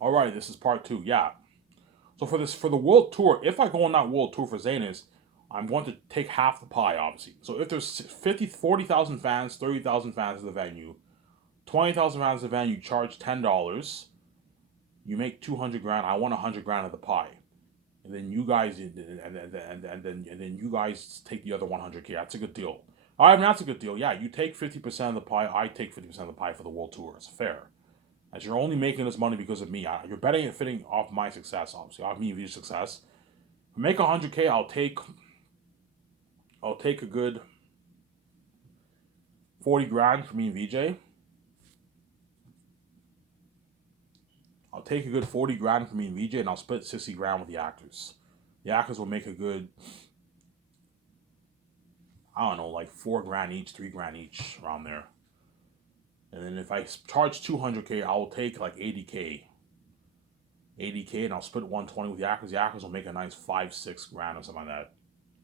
Alright, this is part two. Yeah. So for the world tour, if I go on that world tour for Zanis, I'm going to take half the pie, obviously. So if there's 40,000 fans, 30,000 fans at the venue, 20,000 fans at the venue, charge $10. You make 200 grand. I want 100 grand of the pie, and then you guys and then you guys take the other 100K. That's a good deal. All right, I mean, that's a good deal. Yeah, you take 50% of the pie. I take 50% of the pie for the world tour. It's fair. As you're only making this money because of me. You're betting it fitting off my success, obviously, off me and Vijay's success. If I make 100K, I'll take a good 40 grand for me and VJ. I'll take a good 40 grand for me and VJ, and I'll split 60 grand with the actors. The actors will make a good, I don't know, like 4 grand each, 3 grand each, around there. And then if I charge 200K, I'll take like 80K, and I'll split 120 with the actors. The actors will make a nice 5, 6 grand or something like that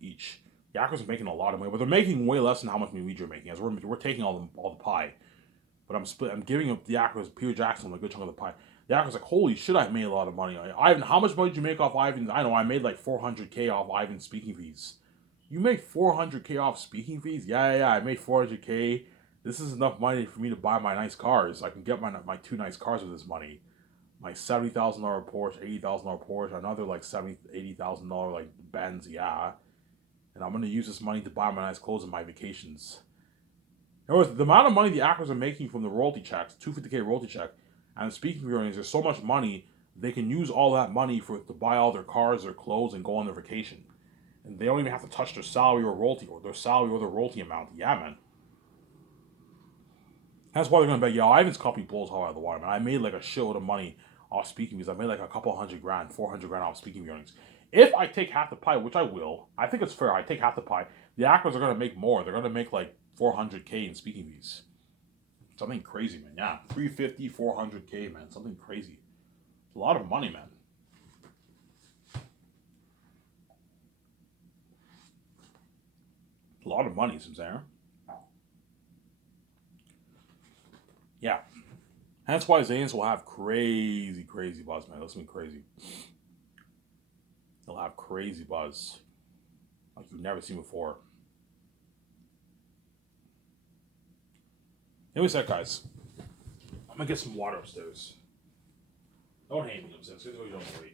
each. The actors are making a lot of money, but they're making way less than how much me and VJ are making. As we're taking all the pie, but I'm giving up the actors Peter Jackson a good chunk of the pie. The actor's like, holy shit, I made a lot of money. Ivan, how much money did you make off Ivan? I know, I made like 400K off Ivan's speaking fees. You make 400K off speaking fees? Yeah, I made 400K. This is enough money for me to buy my nice cars. I can get my two nice cars with this money. My $70,000 Porsche, $80,000 Porsche, another like $80,000 like Benz, yeah. And I'm gonna use this money to buy my nice clothes and my vacations. In other words, the amount of money the actors are making from the royalty checks, 250K royalty check, and speaking of earnings, there's so much money they can use all that money to buy all their cars, their clothes, and go on their vacation. And they don't even have to touch their salary or royalty or their royalty amount. Yeah, man. That's why they're gonna bet. Yeah, Ivan's company blows hard out of the water, man. I made like a shitload of money off speaking fees. I made like a couple hundred grand, 400 grand off speaking earnings. If I take half the pie, which I will, I think it's fair. I take half the pie. The actors are gonna make more. They're gonna make like 400K in speaking fees. Something crazy, man. Yeah, 350, 400K, man. Something crazy. It's a lot of money, man. A lot of money, some saying. Yeah. That's why Zanes will have crazy, crazy buzz, man. That's gonna be crazy. They'll have crazy buzz like you've never seen before. Anyway, that guys, I'm gonna get some water upstairs. Don't hate me upstairs. Here's what you don't wait.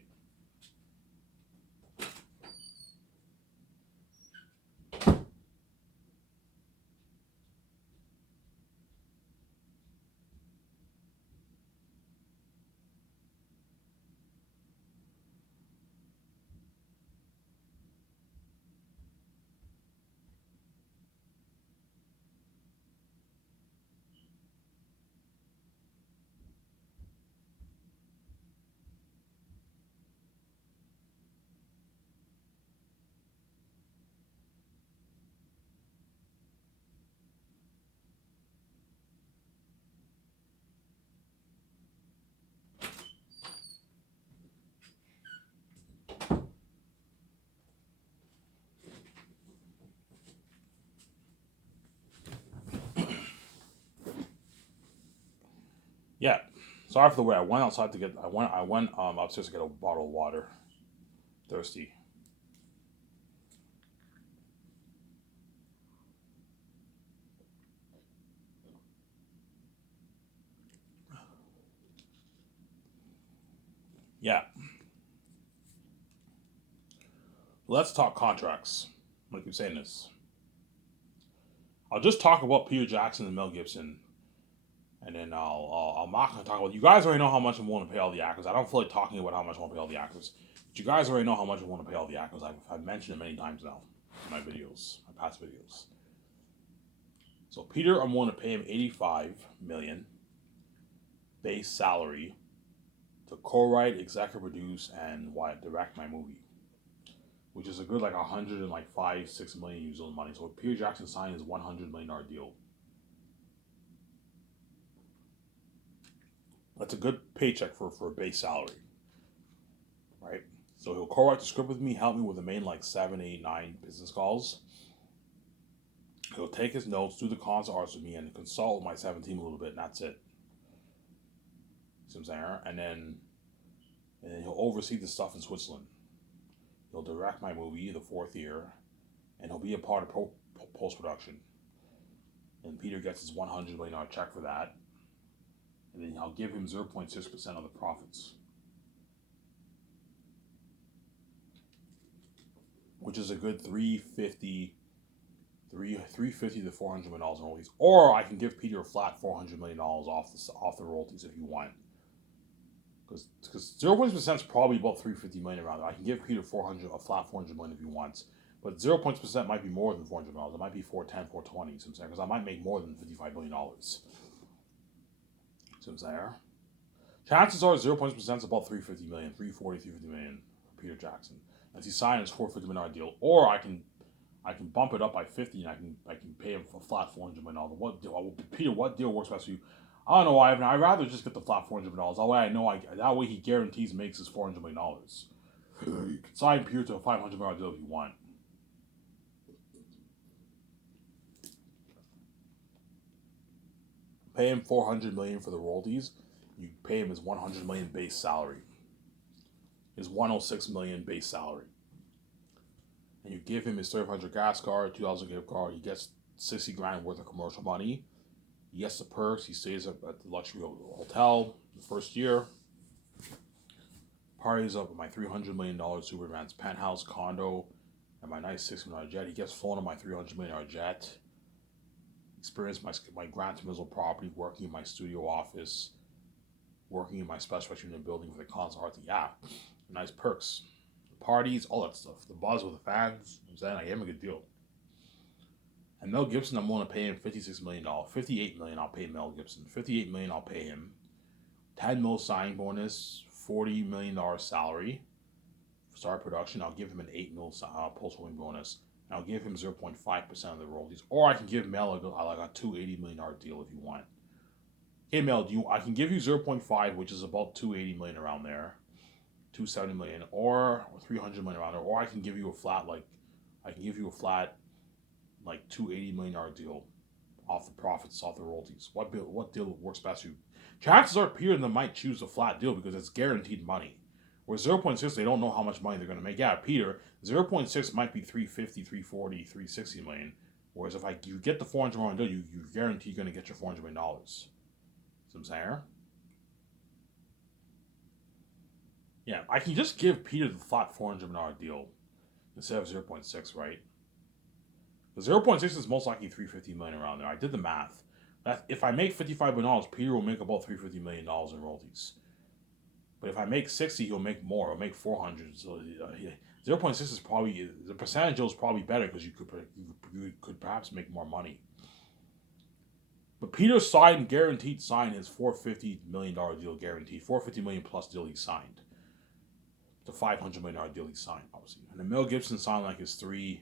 Yeah. Sorry for the way I went outside to get. I went upstairs to get a bottle of water. Thirsty. Yeah. Let's talk contracts. I'm gonna keep saying this. I'll just talk about Peter Jackson and Mel Gibson, and then I'm not gonna talk about. You guys already know how much I'm willing to pay all the actors. I don't feel like talking about how much I want to pay all the actors. But you guys already know how much I want to pay all the actors. I've mentioned it many times now in my videos, my past videos. So Peter, I'm willing to pay him 85 million base salary to co-write, executive produce, and direct my movie, which is a good like 105, 6 million New Zealand money. So what Peter Jackson signed is $100 million deal. That's a good paycheck for a base salary, right? So he'll co-write the script with me, help me with the main like 7, 8, 9 business calls. He'll take his notes, do the concept arts with me, and consult with my 17 a little bit, and that's it. See what I'm saying? And then and then he'll oversee the stuff in Switzerland. He'll direct my movie the fourth year, and he'll be a part of post production. And Peter gets his $100 million check for that, and then I'll give him 0.6% of the profits, which is a good $350 to $400 million in royalties. Or I can give Peter a flat $400 million off the royalties if you want. Because 0.6% is probably about $350 million around there. I can give Peter a flat $400 million if he wants. But 0.6% might be more than $400 million. It might be 410, 420. So I'm saying, because I might make more than $55 billion. So I'm saying, chances are 0.6% is about $350 million, $350 million for Peter Jackson, as he signed his $450 million deal. Or I can bump it up by 50, and I can pay him a flat $400 million. Peter, what deal works best for you? I don't know, Ivan. I'd rather just get the flat $400 million. That way I know that way he guarantees makes his $400 million. You can sign Peter to a $500 million deal if you want. Pay him $400 million for the royalties. You pay him his $100 million base salary, his $106 million base salary, and you give him his $3,500 gas card, $2,000 gift card. He gets $60,000 worth of commercial money. He gets the perks. He stays at the luxury hotel the first year. Parties up with my $300 million Superman's penthouse condo and my nice $6 million jet. He gets flown on my $300 million jet. Experience my Grand Tamizel property, working in my studio office, working in my special unit building for the concert art. Yeah, nice perks, the parties, all that stuff. The buzz with the fans. I'm saying I gave him a good deal. And Mel Gibson, I'm willing to pay him $56 million. $58 million I'll pay Mel Gibson. $58 million I'll pay him. $10 million signing bonus. $40 million salary. Start production. I'll give him an $8 million post-rolling bonus. And I'll give him 0.5% of the royalties. Or I can give Mel a $280 million deal if you want. Hey Mel, I can give you 0.5, which is about $280 million around there. $270 million or $300 million around there. Or I can give you a flat $280 million deal off the profits, off the royalties. What deal works best for you? Chances are Peter and them might choose a flat deal because it's guaranteed money. Whereas 0.6, they don't know how much money they're going to make. Yeah, Peter, 0.6 might be 350, 340, 360 million. Whereas if you get the $400 million deal, you guarantee you're going to get your $400 million. See what I'm saying? Yeah, I can just give Peter the flat $400 million deal instead of 0.6, right? The 0.6 is most likely $350 million around there. I did the math. That if I make $55 million, Peter will make about $350 million in royalties. But if I make 60, he'll make more. He'll make 400. So 0.6 is probably, the percentage is probably better because you could perhaps make more money. But Peter guaranteed signed his $450 million deal guaranteed. $450 million plus deal he signed. The $500 million deal he signed, obviously. And then Mel Gibson signed like his $330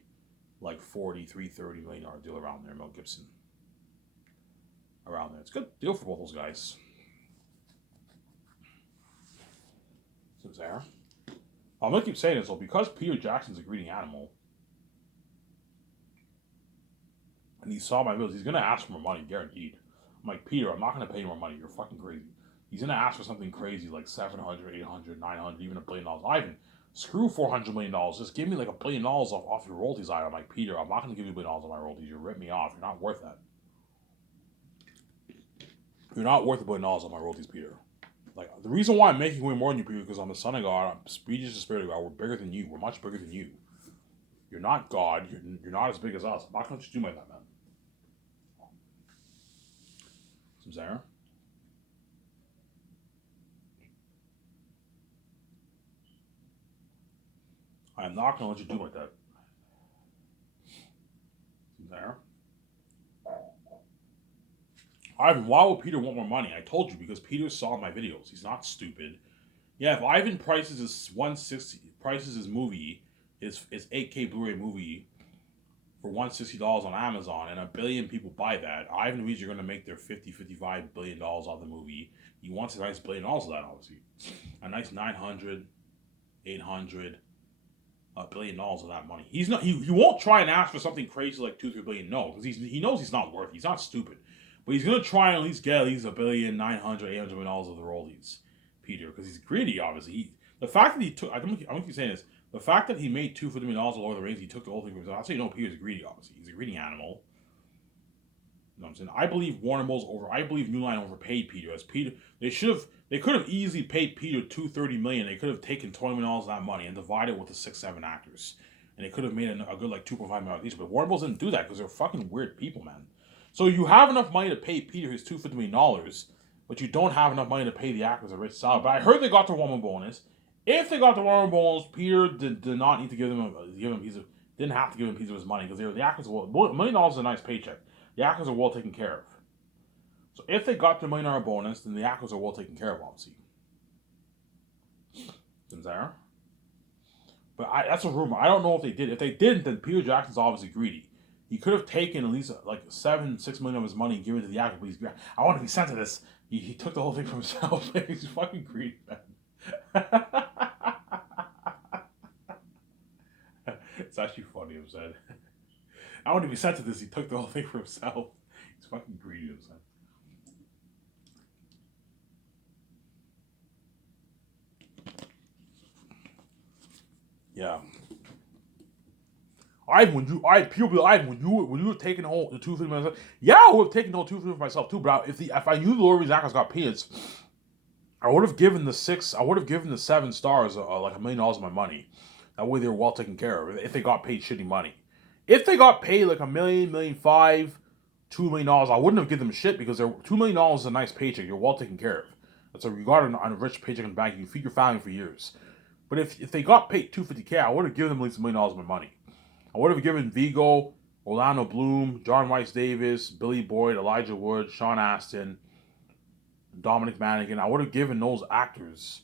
million deal around there. Mel Gibson. Around there. It's a good deal for both those guys. Seems there. I'm going to keep saying this, though, because Peter Jackson's a greedy animal, and he saw my bills, he's going to ask for more money, guaranteed. I'm like, Peter, I'm not going to pay you more money. You're fucking crazy. He's going to ask for something crazy like 700, 800, 900, even $1 billion. Ivan, screw $400 million. Just give me like $1 billion off your royalties. I'm like, Peter, I'm not going to give you $1 billion on my royalties. You rip me off. You're not worth that. You're not worth $1 billion on my royalties, Peter. Like, the reason why I'm making way more than you, Peter, because I'm the son of God. I'm species the spirit of God. We're bigger than you. We're much bigger than you. You're not God. You're not as big as us. I'm not going to do my that, man. Some Sarah. I am not going to let you do like that. Some Sarah. Ivan, why would Peter want more money? I told you, because Peter saw my videos. He's not stupid. Yeah, if Ivan prices his movie, his 8K Blu-ray movie for $160 on Amazon, and 1 billion people buy that, Ivan means you're going to make their $55 billion off the movie. He wants a nice $1 billion of that, obviously. A nice 900, 800, $1 billion of that money. He's not. He won't try and ask for something crazy like 2-3 billion. No, because he knows he's not worth. He's not stupid. But he's going to try and at least get $1 billion, 900, $800 million of the royalties, Peter, because he's greedy, obviously. The fact that he took, I don't keep saying this. The fact that he made $250 Lord of the Rings, he took the whole thing for himself. That's how you know Peter's greedy. Obviously, he's a greedy animal. You know what I'm saying? I believe Warner Bros. I believe New Line overpaid Peter. As Peter, they could have easily paid Peter $230 million. They could have taken $20 million of that money and divided it with the 6-7 actors, and they could have made a good like $2.5 million each. But Warner Bros. Didn't do that because they're fucking weird people, man. So you have enough money to pay Peter his $250 million, but you don't have enough money to pay the actors a rich salary. But I heard they got the Warner bonus. If they got the Warner bonus, Peter did not need to give him a piece of, didn't have to give him a piece of his money because the actors were $1 million is a nice paycheck. The actors are well taken care of. So if they got the $1 million bonus, then the actors are well taken care of, obviously. There. But that's a rumor. I don't know if they did. If they didn't, then Peter Jackson's obviously greedy. He could have taken at least like $6 million of his money and given it to the actor, but he's greedy. I want to be sent to this. He took the whole thing for himself. He's fucking greedy, man. It's actually funny, I'm saying. I want to be sent to this. He took the whole thing for himself. He's fucking greedy, I'm saying. Yeah. When you were taking the $250 million, yeah, I would have taken the whole $250 for myself too. But if I knew the Lord of the Rings got peanuts, I would have given the 7 stars like $1 million of my money. That way they were well taken care of. If they got paid shitty money, if they got paid like $1 million, $1.5 million, $2 million, I wouldn't have given them shit because $2 million is a nice paycheck. You're well taken care of. That's a regarded on a rich paycheck in the bank. You feed your family for years. But if they got paid $250K, I would have given them at least $1 million of my money. I would have given Vigo, Orlando Bloom, John Rice Davis, Billy Boyd, Elijah Wood, Sean Astin, Dominic Mannigan. I would have given those actors,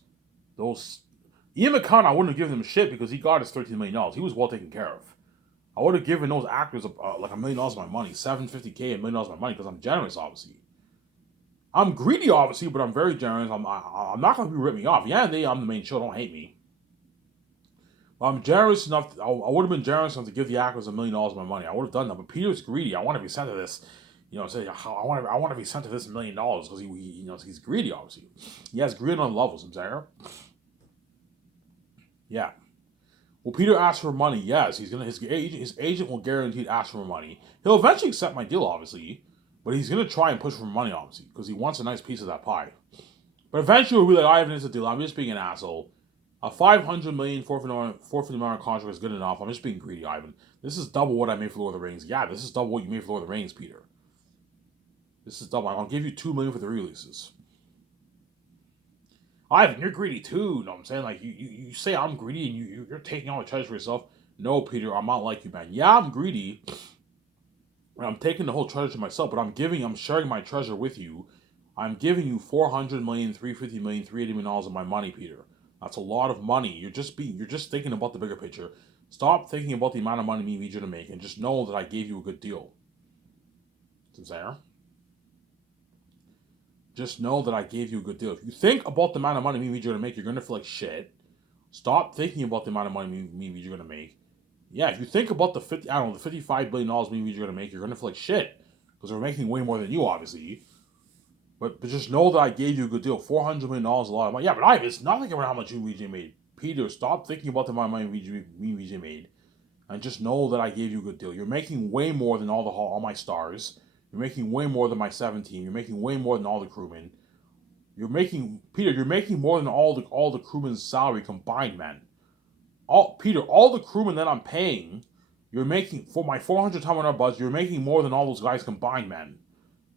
Ian McKellen, I wouldn't have given him shit because he got his $13 million. He was well taken care of. I would have given those actors like $1 million of my money, $750K, $1 million of my money because I'm generous, obviously. I'm greedy, obviously, but I'm very generous. I'm not going to be rip me off. Yeah, I'm the main show. Don't hate me. I'm generous enough. I would have been generous enough to give the actors $1 million of my money. I would have done that. But Peter's greedy. I want to be sent to this. You know, say I want to be sent to this $1 million because he's greedy. Obviously, he has greed on levels. I'm saying. Yeah. Will Peter ask for money? Yes. His agent will guarantee ask for money. He'll eventually accept my deal, obviously, but he's gonna try and push for money, obviously, because he wants a nice piece of that pie. But eventually, he'll be like, "Ivan, it's a deal. I'm just being an asshole. A $500 million, $450 million contract is good enough. I'm just being greedy, Ivan. This is double what I made for Lord of the Rings. Yeah, this is double what you made for Lord of the Rings, Peter. This is double. I'll give you $2 million for the releases." Ivan, you're greedy too. You know what I'm saying? Like, you say I'm greedy and you're taking all the treasure for yourself. No, Peter, I'm not like you, man. Yeah, I'm greedy. And I'm taking the whole treasure to myself, but I'm sharing my treasure with you. I'm giving you $400 million, $350 million, $380 million of my money, Peter. That's a lot of money. You're just thinking about the bigger picture. Stop thinking about the amount of money me and you to make and just know that I gave you a good deal. Sincere? Just know that I gave you a good deal. If you think about the amount of money me and you're going to make, you're going to feel like shit. Stop thinking about the amount of money me and you're going to make. Yeah, if you think about the $55 billion me and you're going to make, you're going to feel like shit. Because we're making way more than you, obviously. But just know that I gave you a good deal. $400 million is a lot of money. Yeah, but it's nothing about how much you and made. Peter, stop thinking about the amount of money me and made. And just know that I gave you a good deal. You're making way more than all my stars. You're making way more than my 17. You're making way more than all the crewmen. You're making more than all the crewmen's salary combined, man. All the crewmen that I'm paying, you're making for my 400 time on our budget. You're making more than all those guys combined, man.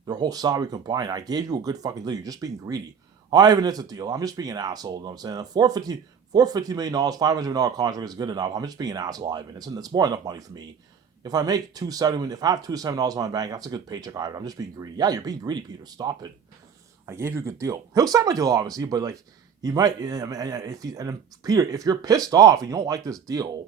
Their whole salary combined. I gave you a good fucking deal. You're just being greedy. Ivan, it's a deal. I'm just being an asshole. You know what I'm saying? $450 million, $500 million contract is good enough. I'm just being an asshole, Ivan. It's more than enough money for me. If I make $270, if I have $270 in my bank, that's a good paycheck, Ivan. I'm just being greedy. Yeah, you're being greedy, Peter. Stop it. I gave you a good deal. He'll accept my deal, obviously, but like he might. Peter, if you're pissed off and you don't like this deal,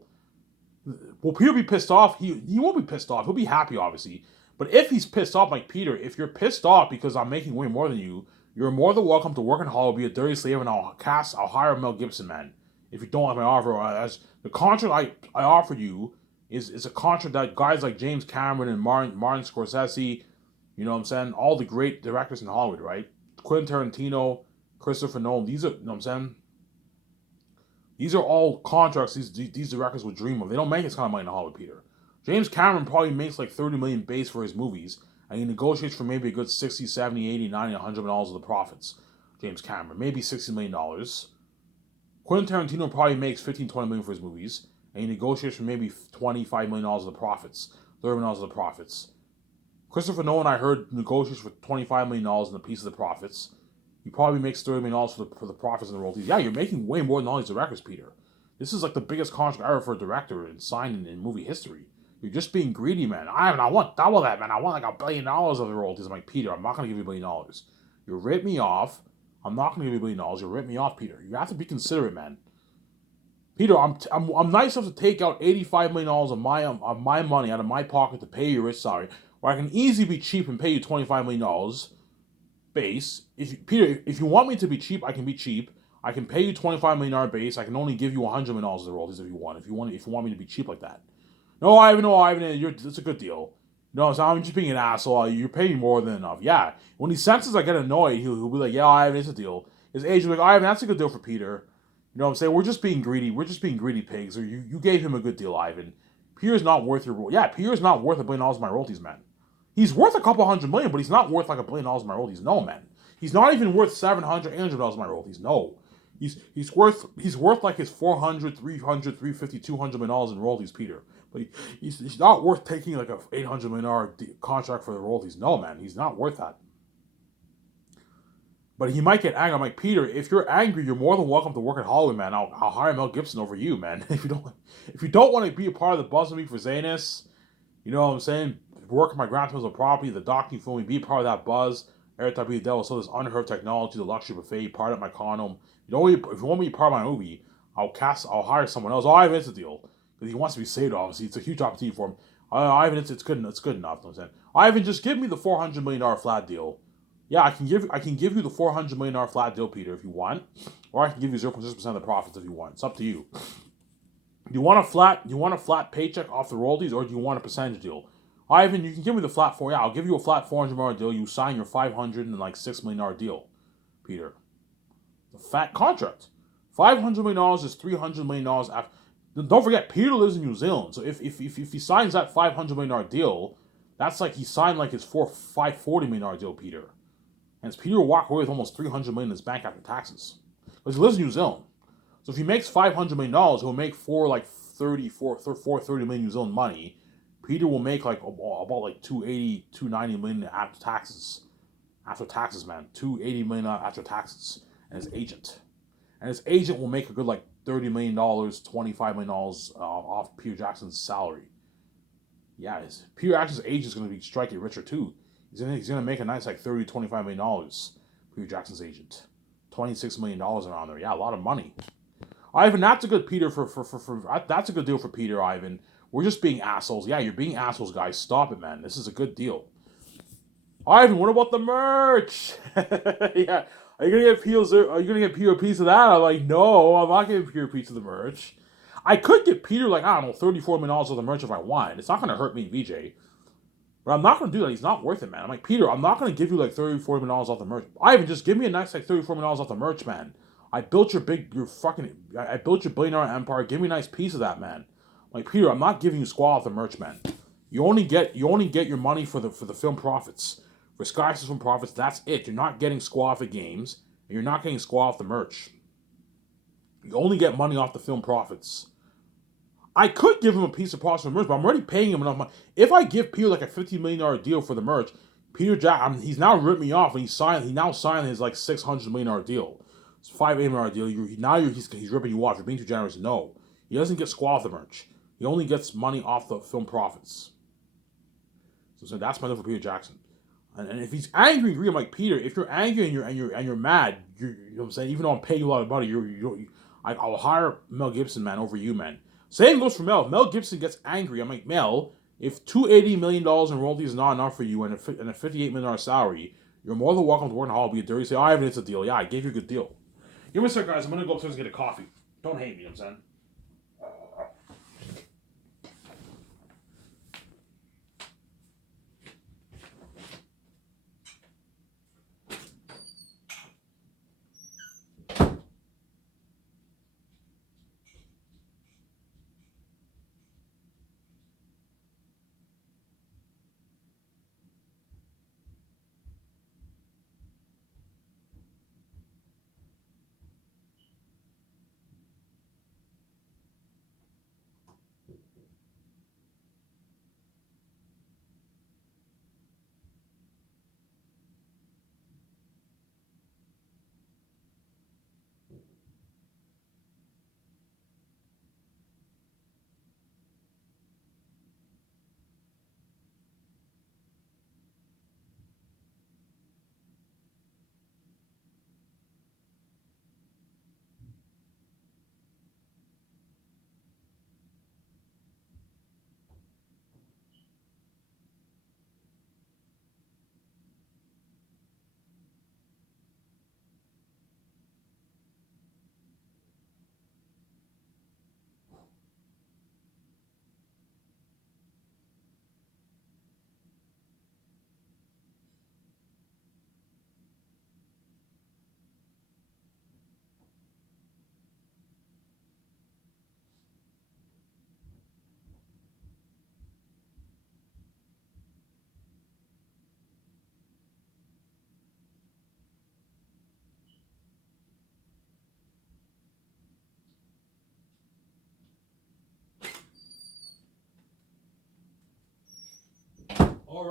will Peter be pissed off? He won't be pissed off. He'll be happy, obviously. But if he's pissed off, like Peter, if you're pissed off because I'm making way more than you, you're more than welcome to work in Hollywood, be a dirty slave, and I'll hire Mel Gibson, man. If you don't like my offer, as the contract I offered you is a contract that guys like James Cameron and Martin Scorsese, you know what I'm saying, all the great directors in Hollywood, right? Quentin Tarantino, Christopher Nolan, these are, you know what I'm saying? These are all contracts these directors would dream of. They don't make this kind of money in Hollywood, Peter. James Cameron probably makes like 30 million base for his movies, and he negotiates for maybe a good 60, 70, 80, 90, $100 million of the profits. James Cameron, maybe $60 million. Quentin Tarantino probably makes 15, 20 million for his movies, and he negotiates for maybe $25 million of the profits, $30 million of the profits. Christopher Nolan, I heard, negotiates for $25 million in a piece of the profits. He probably makes $30 million for the profits and the royalties. Yeah, you're making way more than all these directors, Peter. This is like the biggest contract ever for a director and signed in movie history. You're just being greedy, man. I want double that, man. I want like $1 billion of the royalties. I'm like, Peter, I'm not going to give you $1 billion. You rip me off. I'm not going to give you $1 billion. You rip me off, Peter. You have to be considerate, man. Peter, I'm nice enough to take out $85 million of my money out of my pocket to pay your rich salary, where I can easily be cheap and pay you $25 million base. Peter, if you want me to be cheap, I can be cheap. I can pay you $25 million base. I can only give you $100 million of the royalties if you want. If you want me to be cheap like that. No, Ivan, it's a good deal. No, so I'm just being an asshole. You're paying more than enough. Yeah. When he senses I get annoyed, he'll be like, yeah, Ivan, it's a deal. His agent will be like, Ivan, that's a good deal for Peter. You know what I'm saying? We're just being greedy. We're just being greedy pigs. Or you gave him a good deal, Ivan. Peter's not worth your royalties. Yeah, Peter's not worth $1 billion of my royalties, man. He's worth a couple $100 million, but he's not worth like $1 billion of my royalties. No, man. He's not even worth $700, $800 of my royalties. No. He's worth like his $400, $300, $350, $200 million in royalties, Peter. But he's not worth taking like a $800 million contract for the royalties. No, man, he's not worth that. But he might get angry. I'm like, Peter, if you're angry, you're more than welcome to work at Hollywood, man. I'll hire Mel Gibson over you, man. If you don't want to be a part of the buzz with me for Zanus, you know what I'm saying? Work at my grandparents' property, the docking for me, be part of that buzz. Every time I be the devil, so this unheard technology, the luxury buffet, part of my condo. If you want me to be part of my movie, I'll hire someone else. Oh, Ivan, it's a deal. Because he wants to be saved, obviously. It's a huge opportunity for him. Ivan, it's good enough. You know what I'm saying? Ivan, just give me the $400 million flat deal. Yeah, I can give you the $400 million flat deal, Peter, if you want. Or I can give you 0.6% of the profits if you want. It's up to you. Do you want a flat paycheck off the royalties, or do you want a percentage deal? Ivan, you can give me the flat $4. Yeah, I'll give you a flat $400 million deal. You sign your $506 million deal, Peter. The fat contract. $500 million is $300 million after. Don't forget, Peter lives in New Zealand, so if he signs that $500 million deal, that's like he signed like his $540 million deal, Peter. And Peter will walk away with almost $300 million in his bank after taxes, because he lives in New Zealand. So if he makes $500 million, he'll make $430 million New Zealand money. Peter will make like about like $280, $290 million after taxes. After taxes, man. $280 million after taxes. And his agent will make a good like $30 million, $25 million off Peter Jackson's salary. Yeah, Peter Jackson's agent is going to be striking richer too. He's gonna make a nice like $30, $25 million. Peter Jackson's agent. $26 million around there. Yeah, a lot of money. Ivan, that's a good that's a good deal for Peter, Ivan. We're just being assholes. Yeah, you're being assholes, guys. Stop it, man. This is a good deal. Ivan, what about the merch? Yeah, are you gonna get Peter a piece of that? I'm like, no, I'm not giving Peter a piece of the merch. I could get Peter like, I don't know, $34 million of the merch if I want. It's not gonna hurt me, VJ. But I'm not gonna do that. He's not worth it, man. I'm like, Peter, I'm not gonna give you like $34 million off the merch. Ivan, just give me a nice like $34 million off the merch, man. I built your billionaire empire. Give me a nice piece of that, man. Like, Peter, I'm not giving you squaw off the merch, man. You only get your money for the film profits. For Sky System profits, that's it. You're not getting squaw off the games, and you're not getting squaw off the merch. You only get money off the film profits. I could give him a piece of profits for the merch, but I'm already paying him enough money. If I give Peter like a $50 million deal for the merch, he's now ripped me off, and he now signed his like $600 million deal. It's a $5 million deal. He's ripping you off. You're being too generous. No, he doesn't get squaw off the merch. He only gets money off the film profits. So that's my deal for Peter Jackson. And if he's angry, I'm like, Peter, if you're angry and you're mad, you know what I'm saying. Even though I'm paying you a lot of money, I'll hire Mel Gibson, man, over you, man. Same goes for Mel. If Mel Gibson gets angry, I'm like, Mel, if $280 million in royalties is not enough for you and a $58 million salary, you're more than welcome to work in Hall, be a dirty. Say, Ivan, it's a deal. Yeah, I gave you a good deal. Give me a sec, guys. I'm gonna go upstairs and get a coffee. Don't hate me, you know what I'm saying.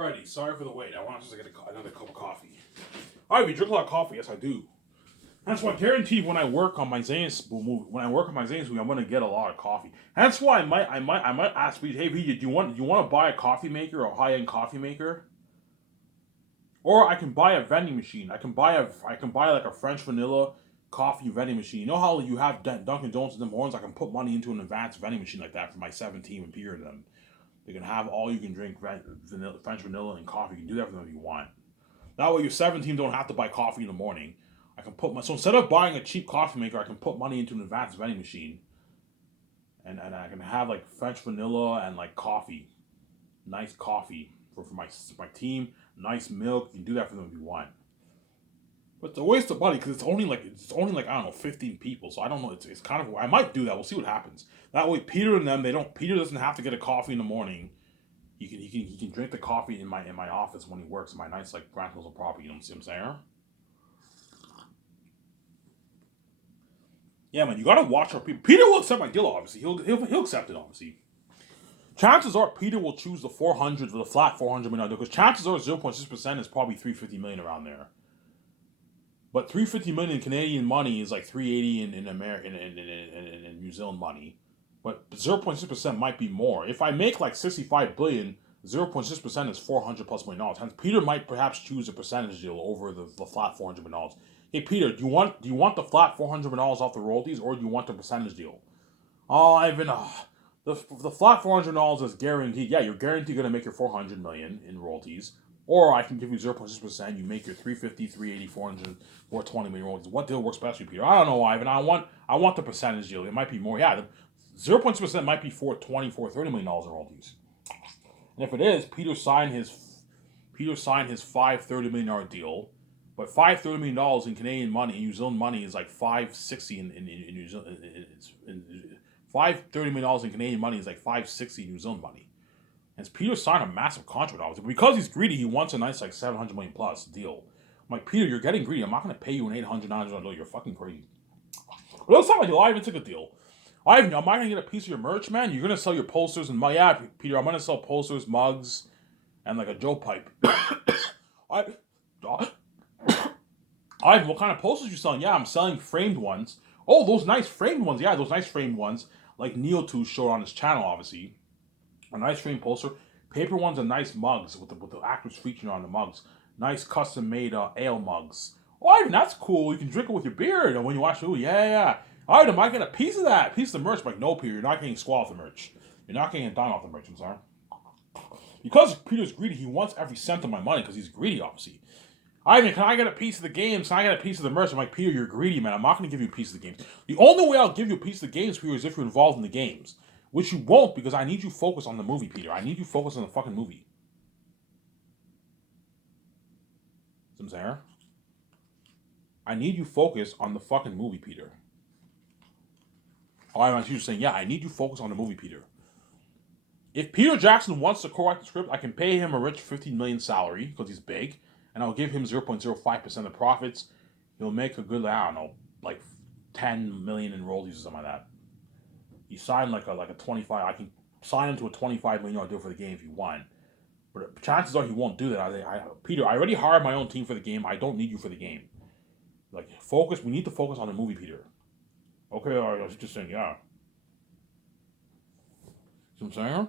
Alrighty, sorry for the wait. I want to just get another cup of coffee. Alright, we drink a lot of coffee. Yes, I do. That's why I guarantee when I work on my Zane's movie, I'm gonna get a lot of coffee. That's why I might ask you, hey, do you want to buy a coffee maker, a high end coffee maker? Or I can buy a vending machine. I can buy like a French vanilla coffee vending machine. You know how you have Dunkin' Donuts in the mornings? I can put money into an advanced vending machine like that for my 17 and Peter and them. They can have all you can drink French vanilla and coffee. You can do that for them if you want. That way your 17 don't have to buy coffee in the morning. I can so instead of buying a cheap coffee maker, I can put money into an advanced vending machine. And I can have like French vanilla and like coffee. Nice coffee for my team. Nice milk. You can do that for them if you want. But it's a waste of money because it's only like I don't know 15 people. So I don't know. It's kind of I might do that. We'll see what happens. That way Peter and them Peter doesn't have to get a coffee in the morning. He can drink the coffee in my office when he works in my nice like Grand Hills property. You know what I'm saying? Yeah, man, you gotta watch our people. Peter will accept my deal, obviously. He'll accept it, obviously. Chances are Peter will choose the 400 for the flat $400 million deal because chances are 0.6% is probably $350 million around there. But $350 million in Canadian money is like $380 in American in New Zealand money. But 0.6% might be more. If I make like $65 billion, 0.6% is $400+ million. Hence, Peter might perhaps choose a percentage deal over the flat $400 million. Hey Peter, do you want the flat $400 million off the royalties, or do you want the percentage deal? Oh, Ivan, the flat $400 million is guaranteed. Yeah, you're guaranteed going to make your $400 million in royalties, or I can give you 0.6%. You make your 350, 380, 400, 420 million royalties. What deal works best for you, Peter? I don't know, Ivan. I want the percentage deal. It might be more. Yeah, the 0.6% might be $420, $430 million in royalties. And if it is, Peter signed his $530 million deal. But $530 million in Canadian money, in New Zealand money, is like $560 in New Zealand. $530 million in Canadian money is like $560 in New Zealand money. And Peter signed a massive contract, obviously. But because he's greedy, he wants a nice like $700 million plus deal. I'm like, Peter, you're getting greedy. I'm not going to pay you an $800, $900 deal. You're fucking crazy. But let's talk about deal. I even took a deal. Ivan, am I going to get a piece of your merch, man? You're going to sell your posters and yeah, Peter, I'm going to sell posters, mugs, and like a Joe pipe. Ivan, what kind of posters are you selling? Yeah, I'm selling framed ones. Oh, those nice framed ones. Yeah, those nice framed ones. Like Neo2 showed on his channel, obviously. A nice framed poster. Paper ones and nice mugs with the actors featured on the mugs. Nice custom-made ale mugs. Oh, Ivan, that's cool. You can drink it with your beer when you watch the movie. Yeah. Ivan, I get a piece of that. Piece of the merch. I'm like, no, Peter, you're not getting squat off the merch. You're not getting a dime off the merch, I'm sorry. Because Peter's greedy, he wants every cent of my money because he's greedy, obviously. Ivan, can I get a piece of the games? Can I get a piece of the merch? I'm like, Peter, you're greedy, man. I'm not going to give you a piece of the games. The only way I'll give you a piece of the games, Peter, is if you're involved in the games. Which you won't, because I need you focused on the movie, Peter. I need you focused on the fucking movie. See what I'm saying? I need you focused on the fucking movie, Peter. Oh, I want you saying, yeah, I need you focused on the movie, Peter. If Peter Jackson wants to co-write the script, I can pay him a rich $15 million salary, because he's big. And I'll give him 0.05% of profits. He'll make a good, I don't know, like 10 million in royalties or something like that. He signed like a 25. I can sign him to a $25 million deal for the game if you want. But chances are he won't do that. Peter, I already hired my own team for the game. I don't need you for the game. Like, focus. We need to focus on the movie, Peter. Okay, I was just saying, yeah. See what I'm saying?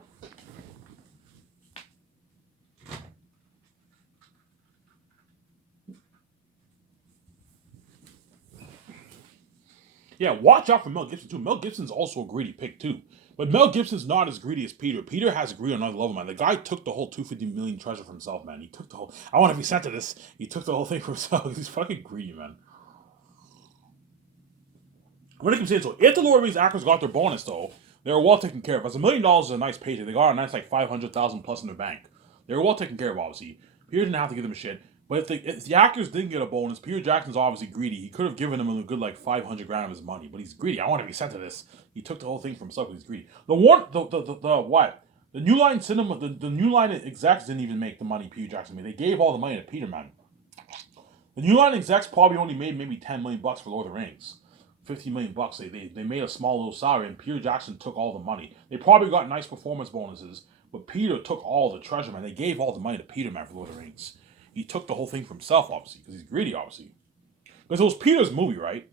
Yeah, watch out for Mel Gibson, too. Mel Gibson's also a greedy pick, too. But Mel Gibson's not as greedy as Peter. Peter has greed on another level, man. The guy took the whole $250 million treasure for himself, man. He took the whole... I want to be sent to this. He took the whole thing for himself. He's fucking greedy, man. When it comes in, so if the Lord of the Rings actors got their bonus, though, they were well taken care of. As $1 million is a nice paycheck. They got a nice, like, 500,000 plus in their bank. They were well taken care of, obviously. Peter didn't have to give them a shit. But if the actors didn't get a bonus, Peter Jackson's obviously greedy. He could have given them a good like 500 grand of his money, but he's greedy. I want to be sent to this. He took the whole thing for himself. He's greedy. The New Line Cinema, the New Line execs didn't even make the money Peter Jackson made. They gave all the money to Peter, man. The New Line execs probably only made maybe $10 million for Lord of the Rings. $15 million. They made a small little salary, and Peter Jackson took all the money. They probably got nice performance bonuses, But Peter took all the treasure, man. They gave all the money to Peter, man, for Lord of the Rings. He took the whole thing for himself, obviously, because he's greedy, obviously. Because it was Peter's movie, right?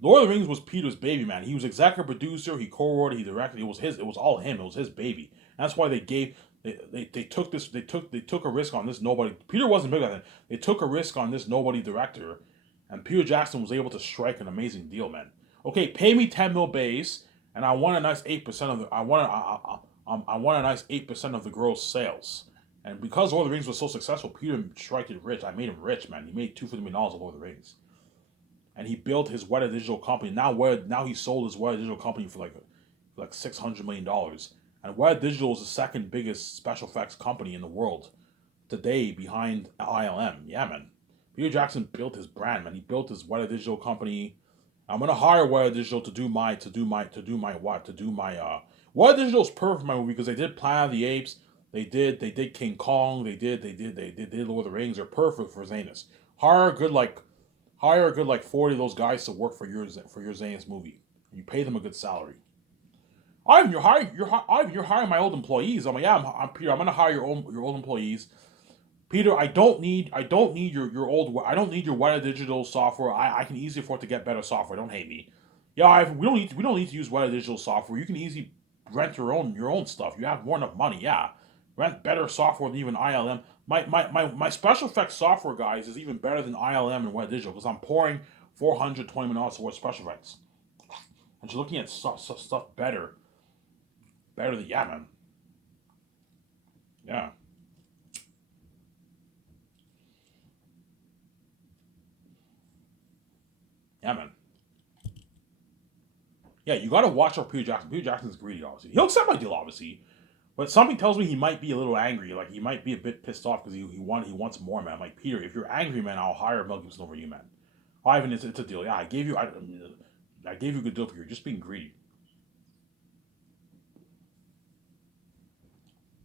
Lord of the Rings was Peter's baby, man. He was executive producer. He co-wrote it. He directed. It was his. It was all him. It was his baby. And that's why they gave. They took this. They took a risk on this nobody. Peter wasn't big on it. They took a risk on this nobody director, and Peter Jackson was able to strike an amazing deal, man. Okay, pay me 10 mil base, and I want a nice 8% of the. I want a nice 8% of the gross sales. And because Lord of the Rings was so successful, Peter struck it rich. I made him rich, man. He made $250 million of Lord of the Rings, and he built his Weta Digital company. Now he sold his Weta Digital company for like $600 million. And Weta Digital is the second biggest special effects company in the world today, behind ILM. Yeah, man. Peter Jackson built his brand, man. He built his Weta Digital company. I'm gonna hire Weta Digital to do my Weta Digital is perfect for my movie because they did Planet of the Apes, they did King Kong, they did Lord of the Rings. They're perfect for Zanus. Hire a good like 40 of those guys to work for your Zanus movie. You pay them a good salary. Ivan, you're hiring my old employees. I'm like, yeah, I'm Peter. I'm gonna hire your old employees. Peter, I don't need I don't need your Weta Digital software. I can easily afford to get better software. Don't hate me. Yeah, Ivan, we don't need to use Weta Digital software. You can easily rent your own stuff. You have more enough money. Yeah, rent better software than even ILM. My special effects software, guys, is even better than ILM and Weta Digital because I'm pouring $420 towards special effects. And you're looking at stuff better than, yeah, man. Yeah. Yeah, man. Yeah, you gotta watch out for Peter Jackson. Peter Jackson's greedy, obviously. He'll accept my deal, obviously. But something tells me he might be a little angry. Like, he might be a bit pissed off because he wants more, man. I'm like, Peter, if you're angry, man, I'll hire Mel Gibson over you, man. Ivan, it's a deal. Yeah, I gave you a good deal for you. You're just being greedy.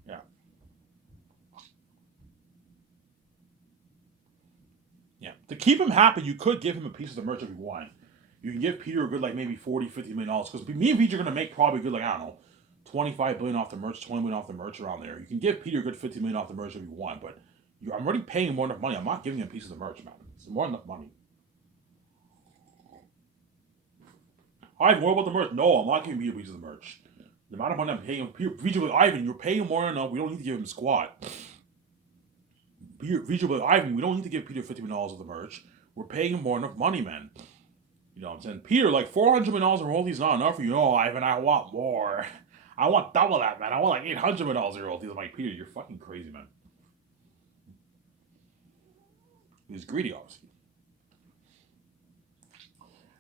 Yeah. Yeah. To keep him happy, you could give him a piece of the merch if you want. You can give Peter a good, like, maybe $40-50 million. Because me and Peter are going to make probably a good, like, I don't know, 25 billion off the merch, 20 million off the merch around there. You can give Peter a good 50 million off the merch if you want, but I'm already paying him more enough money. I'm not giving him a piece of the merch, man. It's more than enough money. Ivan, what about the merch? No, I'm not giving Peter a piece of the merch. The amount of money I'm paying him, Peter, Ivan, you're paying him more than enough. We don't need to give him squat. Peter, Ivan, we don't need to give Peter $50 of the merch. We're paying him more than enough money, man. You know what I'm saying? Peter, like $400 of royalties is not enough for you. No, Ivan, I want more. I want double that, man. I want like $800 of royalties. I'm like, Peter, you're fucking crazy, man. He's greedy, obviously.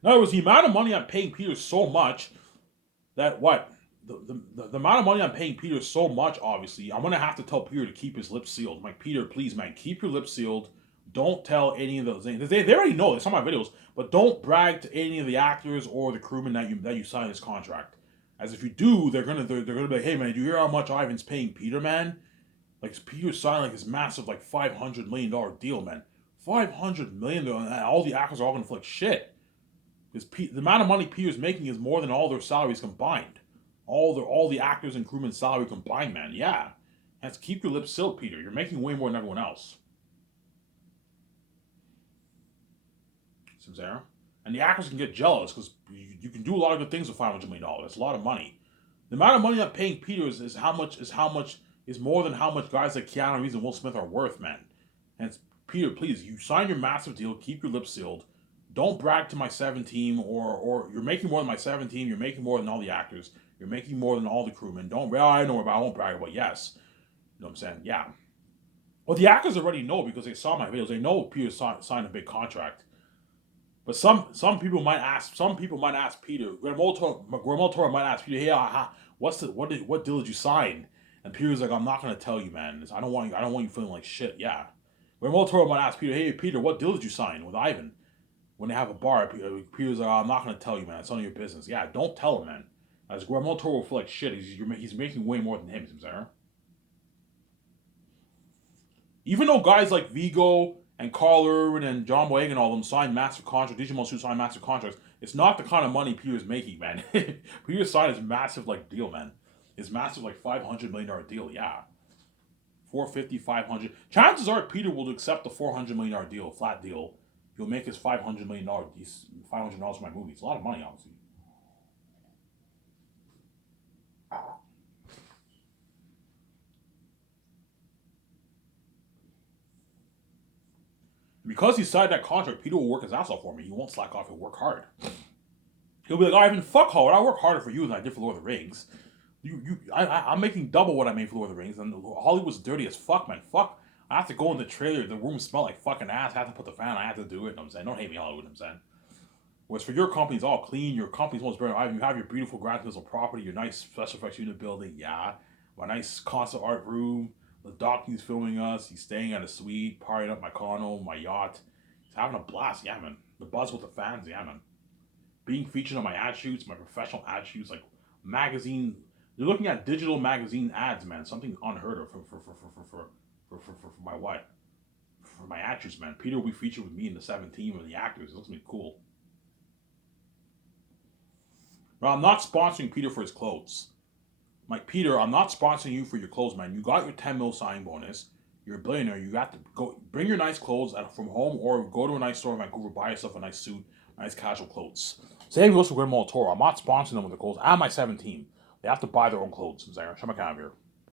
In other words, the amount of money I'm paying Peter is so much that what? The amount of money I'm paying Peter is so much, obviously, I'm going to have to tell Peter to keep his lips sealed. I'm like, Peter, please, man, keep your lips sealed. Don't tell any of those things. They already know. They saw my videos. But don't brag to any of the actors or the crewmen that you sign this contract. As if you do, they're gonna be like, hey man, do you hear how much Ivan's paying Peter, man? Like Peter's signing like this massive like $500 million deal, man. $500 million, and all the actors are all gonna feel like shit. Because the amount of money Peter's making is more than all their salaries combined. All the actors and crewmen's salary combined, man. Yeah. Has to keep your lips sealed, Peter. You're making way more than everyone else. Sarah. And the actors can get jealous because you can do a lot of good things with $500 million. That's a lot of money. The amount of money I'm paying Peter is more than how much guys like Keanu Reeves and Will Smith are worth, man. And it's, Peter, please, you sign your massive deal, keep your lips sealed. Don't brag to my 7 team, or you're making more than my 7 team. You're making more than all the actors. You're making more than all the crewmen. Don't, well, I know about, I won't brag about, yes. You know what I'm saying? Yeah. Well, the actors already know because they saw my videos. They know Peter signed a big contract. But some people might ask. Some people might ask Peter. Guillermo Toro might ask Peter, "Hey, what deal did you sign?" And Peter's like, "I'm not gonna tell you, man. I don't want you feeling like shit." Yeah. Guillermo Toro might ask Peter, "Hey, Peter, what deal did you sign with Ivan?" When they have a bar, Peter's like, "I'm not gonna tell you, man. It's none of your business." Yeah, don't tell him, man. As Guillermo Toro will feel like shit. He's making way more than him, Sarah. Even though guys like Vigo and Carl Irwin and John Boyega and all of them signed massive contracts, DJ Masu signed massive contracts, it's not the kind of money Peter's making, man. Peter's signed his massive like deal, man. His massive like $500 million deal, yeah. 450, 500. Chances are Peter will accept the $400 million deal, flat deal. He'll make his $500 million. $500 for my movie. It's a lot of money, obviously. Because he signed that contract, Peter will work his ass off for me. He won't slack off and work hard. He'll be like, Ivan, fuck Hollywood. I work harder for you than I did for Lord of the Rings. I'm making double what I made for Lord of the Rings, and Hollywood's dirty as fuck, man. Fuck. I have to go in the trailer. The room smell like fucking ass. I have to put the fan. I have to do it. You know what I'm saying? Don't hate me, Hollywood. You know what I'm saying? Whereas for your company, it's all clean. Your company's most better. You have your beautiful Grand Central property, your nice special effects unit building. Yeah, my nice concept art room. The doctor's filming us. He's staying at a suite, partying up my condo, my yacht. He's having a blast. Yeah, man. The buzz with the fans. Yeah, man. Being featured on my ad shoots, my professional ad shoots, like magazine. You're looking at digital magazine ads, man. Something unheard of for my what? For my ad shoots, man. Peter will be featured with me in the 17 of the actors. It looks gonna be cool. But I'm not sponsoring Peter for his clothes. Like, Peter, I'm not sponsoring you for your clothes, man. You got your 10 mil signing bonus. You're a billionaire. You got to go bring your nice clothes from home or go to a nice store in Vancouver, buy yourself a nice suit, nice casual clothes. Same goes for Guillermo del Toro. I'm not sponsoring them with the clothes. And my 17. They have to buy their own clothes. I'm saying, shut my camera here.